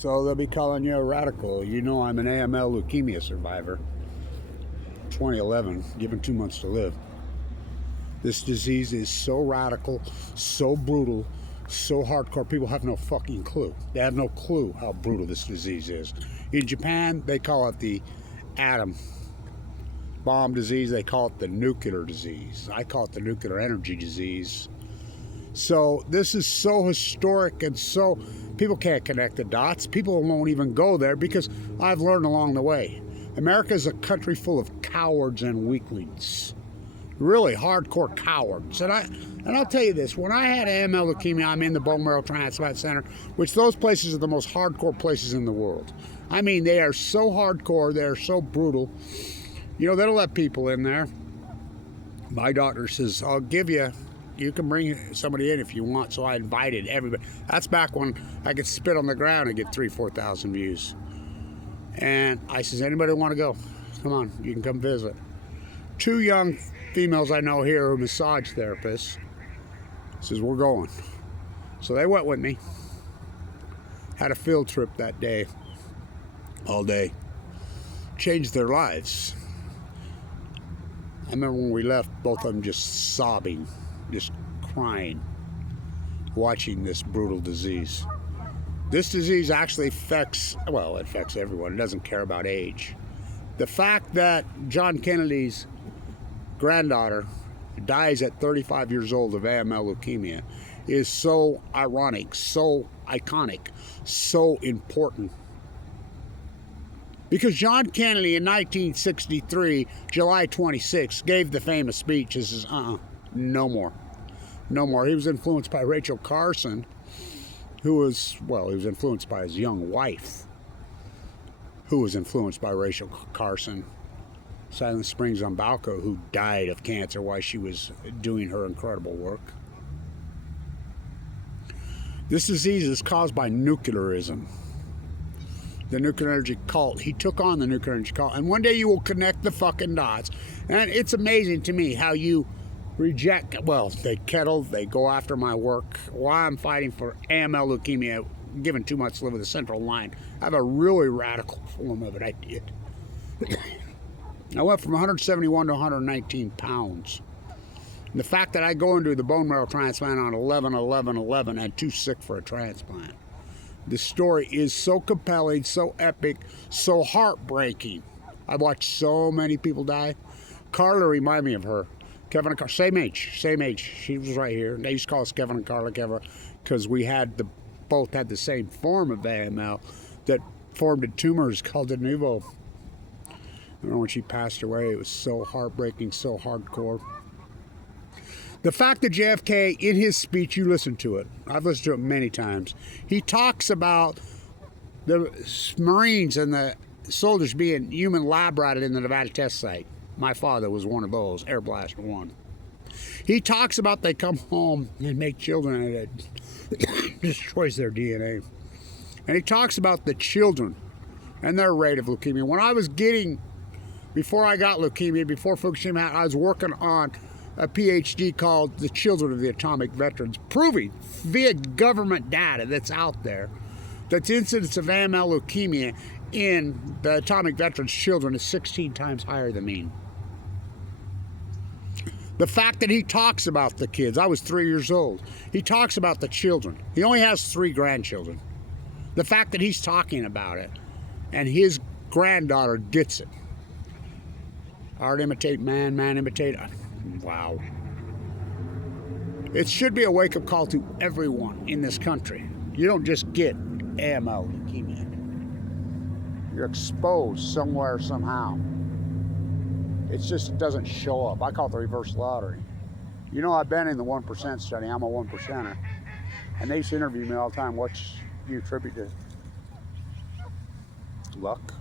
So they'll be calling you a radical. You know I'm an AML leukemia survivor. 2011, given 2 months to live. This disease is so radical, so brutal, so hardcore. People have no fucking clue. They have no clue how brutal this disease is. In Japan, they call it the atom bomb disease. They call it the nuclear disease. I call it the nuclear energy disease. So this is so historic, and so people can't connect the dots. People won't even go there because I've learned along the way. America is a country full of cowards and weaklings. Really hardcore cowards. And I'll tell you this, when I had AML leukemia, I'm in the bone marrow transplant center, which those places are the most hardcore places in the world. I mean, they are so hardcore, they're so brutal. You know, they don't let people in there. My doctor says, I'll give you, you can bring somebody in if you want. So I invited everybody. That's back when I could spit on the ground and get 3,000-4,000 views. And I says, anybody want to go? Come on, you can come visit. 2 young females I know here who are massage therapists says, we're going. So they went with me. Had a field trip that day, all day. Changed their lives. I remember when we left, both of them just sobbing, just crying, watching this brutal disease. This disease actually affects, well, it affects everyone. It doesn't care about age. The fact that John Kennedy's granddaughter dies at 35 years old of AML leukemia is so ironic, so iconic, so important. Because John Kennedy in 1963, July 26, gave the famous speech. He says, no more. No more. He was influenced by Rachel Carson, who was, well, he was influenced by his young wife, who was influenced by Rachel Carson, Silent Springs on Balco, who died of cancer while she was doing her incredible work. This disease is caused by nuclearism. The nuclear energy cult. He took on the nuclear energy cult. And one day you will connect the fucking dots. And it's amazing to me how you reject, well, they kettle, they go after my work. While I'm fighting for AML leukemia, given 2 months to live with a central line, I have a really radical form of it. I did. I went from 171 to 119 pounds. And the fact that I go into the bone marrow transplant on 11/11/11 and too sick for a transplant. The story is so compelling, so epic, so heartbreaking. I've watched so many people die. Carla reminded me of her. Kevin and Carla, same age. She was right here. They used to call us Kevin and Carla, because we had both had the same form of AML that formed a tumor called de novo. I remember when she passed away, it was so heartbreaking, so hardcore. The fact that JFK, in his speech, you listen to it. I've listened to it many times. He talks about the Marines and the soldiers being human lab ratted in the Nevada test site. My father was one of those, Air Blast 1. He talks about they come home and make children and it destroys their DNA. And he talks about the children and their rate of leukemia. When I was before I got leukemia, before Fukushima, I was working on a PhD called The Children of the Atomic Veterans, proving via government data that's out there that the incidence of AML leukemia in the atomic veterans' children is 16 times higher than mean. The fact that he talks about the kids, I was 3 years old, he talks about the children. He only has 3 grandchildren. The fact that he's talking about it and his granddaughter gets it. Art imitate man, man imitate. Wow. It should be a wake-up call to everyone in this country. You don't just get AML leukemia. You're exposed somewhere, somehow. It just doesn't show up. I call it the reverse lottery. You know, I've been in the 1% study. I'm a 1%er. And they used to interview me all the time. What do you attribute to? Luck.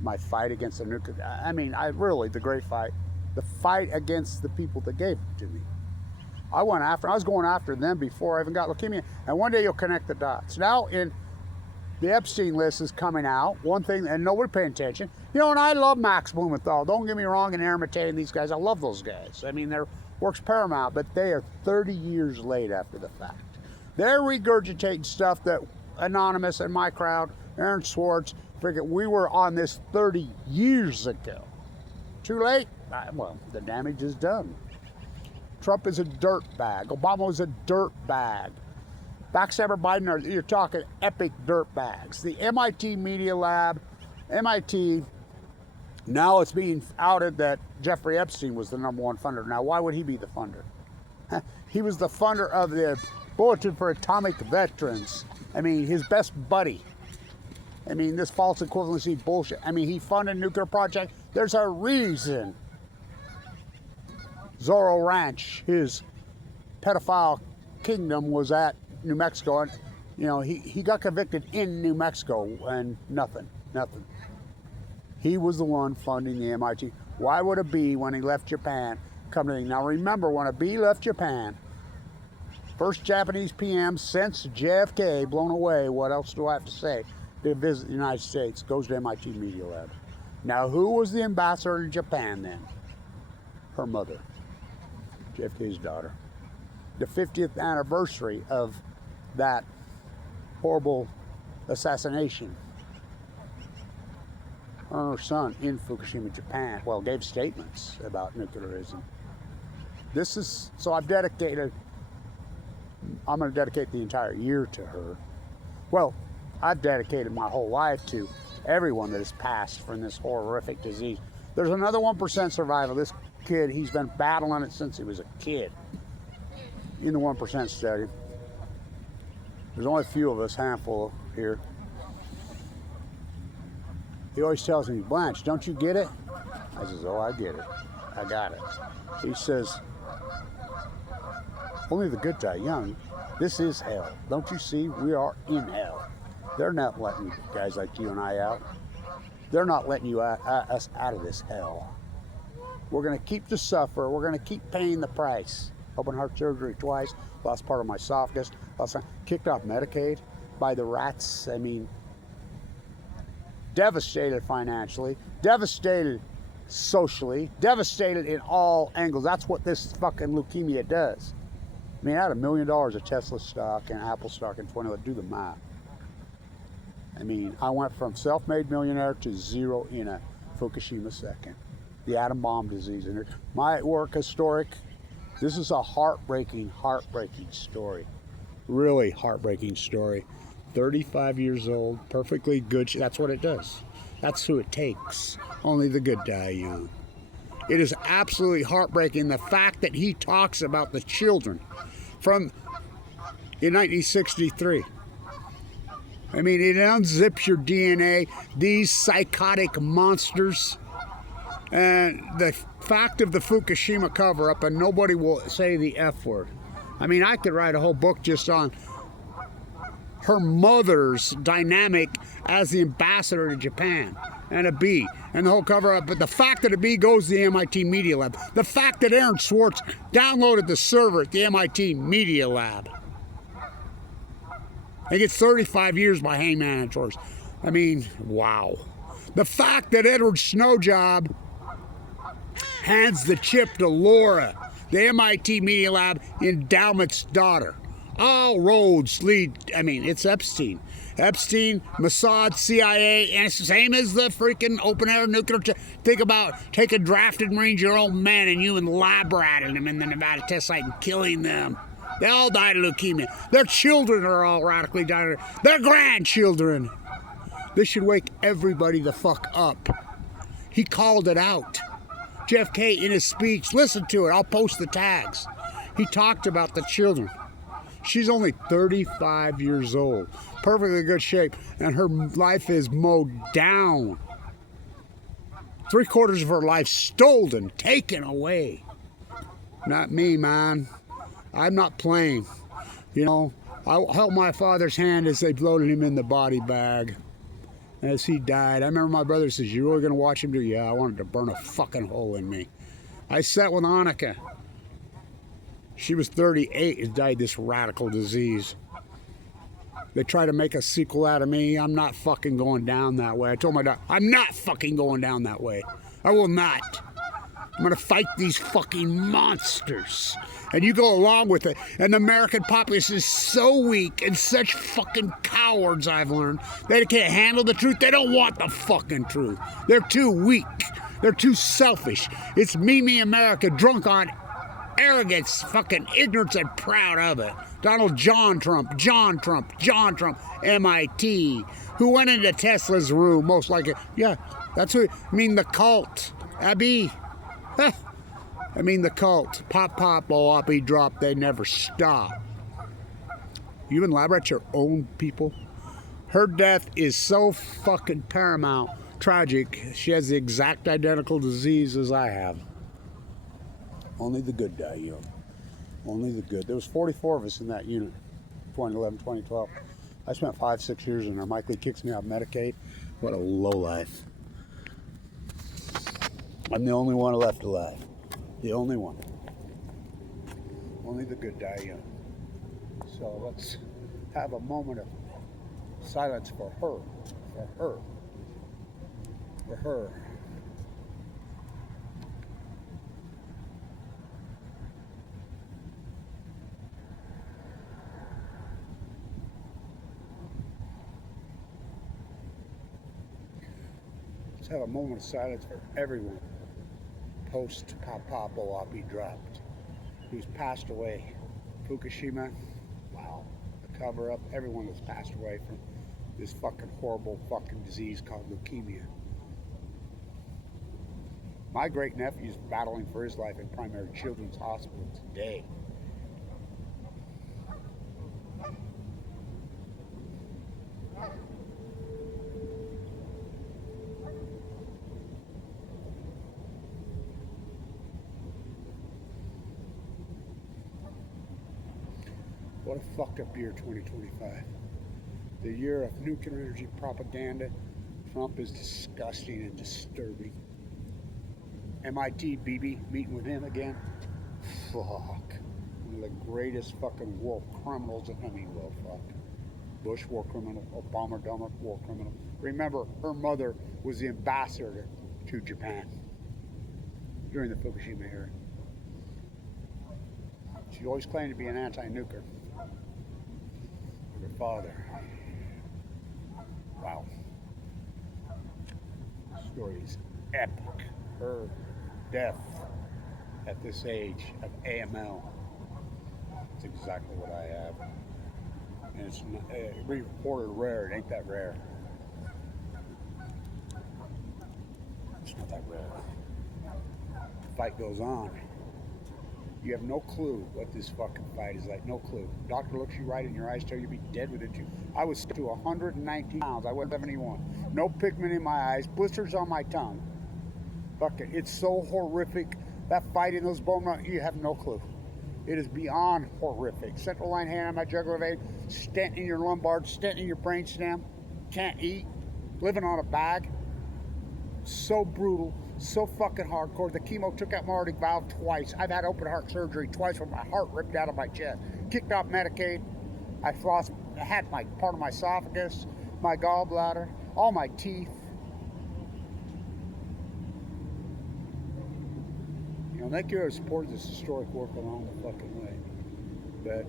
My fight against the nuclear. I mean, the great fight. The fight against the people that gave it to me. I was going after them before I even got leukemia. And one day you'll connect the dots. Now the Epstein list is coming out. One thing, and nobody paying attention. You know, and I love Max Blumenthal. Don't get me wrong, and Armitage and these guys. I love those guys. I mean, their work's paramount, but they are 30 years late after the fact. They're regurgitating stuff that Anonymous and my crowd, Aaron Swartz, freaking, we were on this 30 years ago. Too late? Well, the damage is done. Trump is a dirtbag. Obama was a dirtbag. Backstabber Biden, you're talking epic dirtbags. The MIT Media Lab, MIT, now it's being outed that Jeffrey Epstein was the #1 funder. Now, why would he be the funder? He was the funder of the Bulletin for Atomic Veterans. I mean, his best buddy. I mean, this false equivalency bullshit. I mean, he funded a nuclear project. There's a reason Zorro Ranch, his pedophile kingdom, was at New Mexico. And, you know, he got convicted in New Mexico and nothing. He was the one funding the MIT. Why would a bee, when he left Japan, come to the... Now remember, when a bee left Japan, first Japanese PM since JFK, blown away, what else do I have to say, to visit the United States, goes to MIT Media Lab. Now, who was the ambassador in Japan then? Her mother, JFK's daughter. The 50th anniversary of that horrible assassination. Her son in Fukushima, Japan, well, gave statements about nuclearism. This is, so I'm going to dedicate the entire year to her. Well, I've dedicated my whole life to everyone that has passed from this horrific disease. There's another 1% survival. This kid, he's been battling it since he was a kid. In the 1% study. There's only a few of us, handful here. He always tells me, Blanche, don't you get it? I says, oh, I get it. I got it. He says, only the good die young. This is hell. Don't you see? We are in hell. They're not letting guys like you and I out. They're not letting us out of this hell. We're going to keep the suffer. We're going to keep paying the price. Open heart surgery twice. Lost part of my esophagus. Kicked off Medicaid by the rats. I mean, devastated financially, devastated socially, devastated in all angles. That's what this fucking leukemia does. I mean, I had $1 million of Tesla stock and Apple stock in 20. Do the math. I mean, I went from self-made millionaire to zero in a Fukushima second. The atom bomb disease. And my work, historic. This is a heartbreaking story. Really heartbreaking story. 35 years old, perfectly good. That's what it does. That's who it takes. Only the good die young. It is absolutely heartbreaking, the fact that he talks about the children from in 1963. I mean, it unzips your DNA, these psychotic monsters. And the fact of the Fukushima cover-up, and nobody will say the F word. I mean, I could write a whole book just on her mother's dynamic as the ambassador to Japan, and a bee, and the whole cover-up. But the fact that a bee goes to the MIT Media Lab, the fact that Aaron Swartz downloaded the server at the MIT Media Lab, he gets 35 years by hangman and chores. I mean, wow. The fact that Edward Snowjob hands the chip to Laura, the MIT Media Lab endowment's daughter. All roads lead, I mean, it's Epstein. Epstein, Mossad, CIA, and it's the same as the freaking open-air nuclear. Think about taking drafted Marines, your old men, and you and lab ratting them in the Nevada test site and killing them. They all died of leukemia. Their children are all radically died. Their grandchildren. This should wake everybody the fuck up. He called it out. JFK in his speech, listen to it, I'll post the tags. He talked about the children. She's only 35 years old, perfectly good shape, and her life is mowed down. 3/4 of her life stolen, taken away. Not me, man. I'm not playing. You know, I held my father's hand as they loaded him in the body bag. As he died, I remember my brother says, "You really gonna watch him do?" Yeah, I wanted to burn a fucking hole in me. I sat with Annika. She was 38 and died this radical disease. They try to make a sequel out of me. I'm not fucking going down that way. I told my doctor, I'm not fucking going down that way. I will not. I'm gonna fight these fucking monsters. And you go along with it. And the American populace is so weak and such fucking cowards, I've learned. They can't handle the truth. They don't want the fucking truth. They're too weak. They're too selfish. It's me, America, drunk on arrogance, fucking ignorance, and proud of it. John Trump, MIT, who went into Tesla's room, most likely. Yeah, that's who. I mean, the cult. Abby. I mean, the cult. Pop, oh, I'll be dropped. They never stop. You even elaborate at your own people? Her death is so fucking paramount, tragic. She has the exact identical disease as I have. Only the good die young. Only the good. There was 44 of us in that unit, 2011, 2012. I spent 5-6 years in there. Mike Lee kicks me out of Medicaid. What a lowlife. I'm the only one left alive. The only one. Only the good die young. So let's have a moment of silence for her. For her. For her. Let's have a moment of silence for everyone. Post Papapo, I'll be dropped. Who's passed away. Fukushima. Wow. The cover up. Everyone that's passed away from this fucking horrible fucking disease called leukemia. My great nephew's battling for his life at Primary Children's Hospital today. What a fucked up year 2025. The year of nuclear energy propaganda. Trump is disgusting and disturbing. MIT BB meeting with him again. Fuck. One of the greatest fucking war criminals. I mean, well, fuck. Bush, war criminal. Obama, war criminal. Remember, her mother was the ambassador to Japan during the Fukushima era. She always claimed to be an anti-nuclear. Her father. Wow. The story is epic. Her death at this age of AML. It's exactly what I have. And it's reported rare. It ain't that rare. It's not that rare. The fight goes on. You have no clue what this fucking fight is like. No clue. Doctor looks you right in your eyes, tell you you'll be dead within 2. I was to 119 pounds. I was 71. No pigment in my eyes. Blisters on my tongue. Fucking, it's so horrific. That fight in those bone runs, you have no clue. It is beyond horrific. Central line hand on my jugular vein, stent in your lumbar, stent in your brainstem. Can't eat. Living on a bag. So brutal. So fucking hardcore. The chemo took out my aortic valve twice. I've had open heart surgery twice with my heart ripped out of my chest. Kicked off Medicaid. I had my part of my esophagus, my gallbladder, all my teeth. You know, thank you for supporting this historic work along the fucking way. But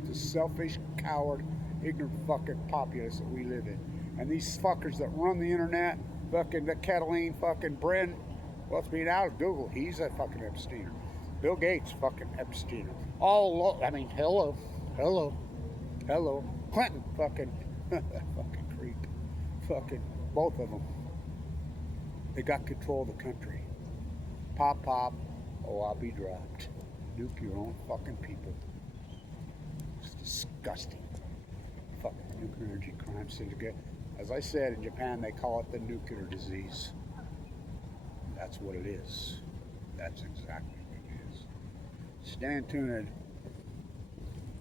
it's a selfish, coward, ignorant fucking populace that we live in. And these fuckers that run the internet, fucking the Cataline, fucking Bren, well, it's being out of Google. He's a fucking Epsteiner. Bill Gates, fucking Epsteiner. Hello. Clinton, fucking, fucking creep. Fucking, both of them. They got control of the country. Pop, oh, I'll be dropped. Nuke your own fucking people. It's disgusting. Fucking nuclear energy crime syndicate. As I said, in Japan, they call it the nuclear disease. That's what it is. That's exactly what it is. Stand tuned.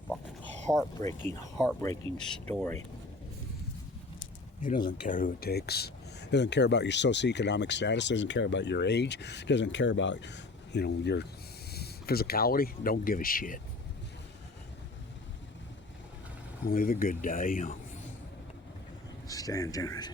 Fucking heartbreaking story. He doesn't care who it takes. He doesn't care about your socioeconomic status. Doesn't care about your age. Doesn't care about, your physicality. Don't give a shit. Only the good die young. Stand tuned.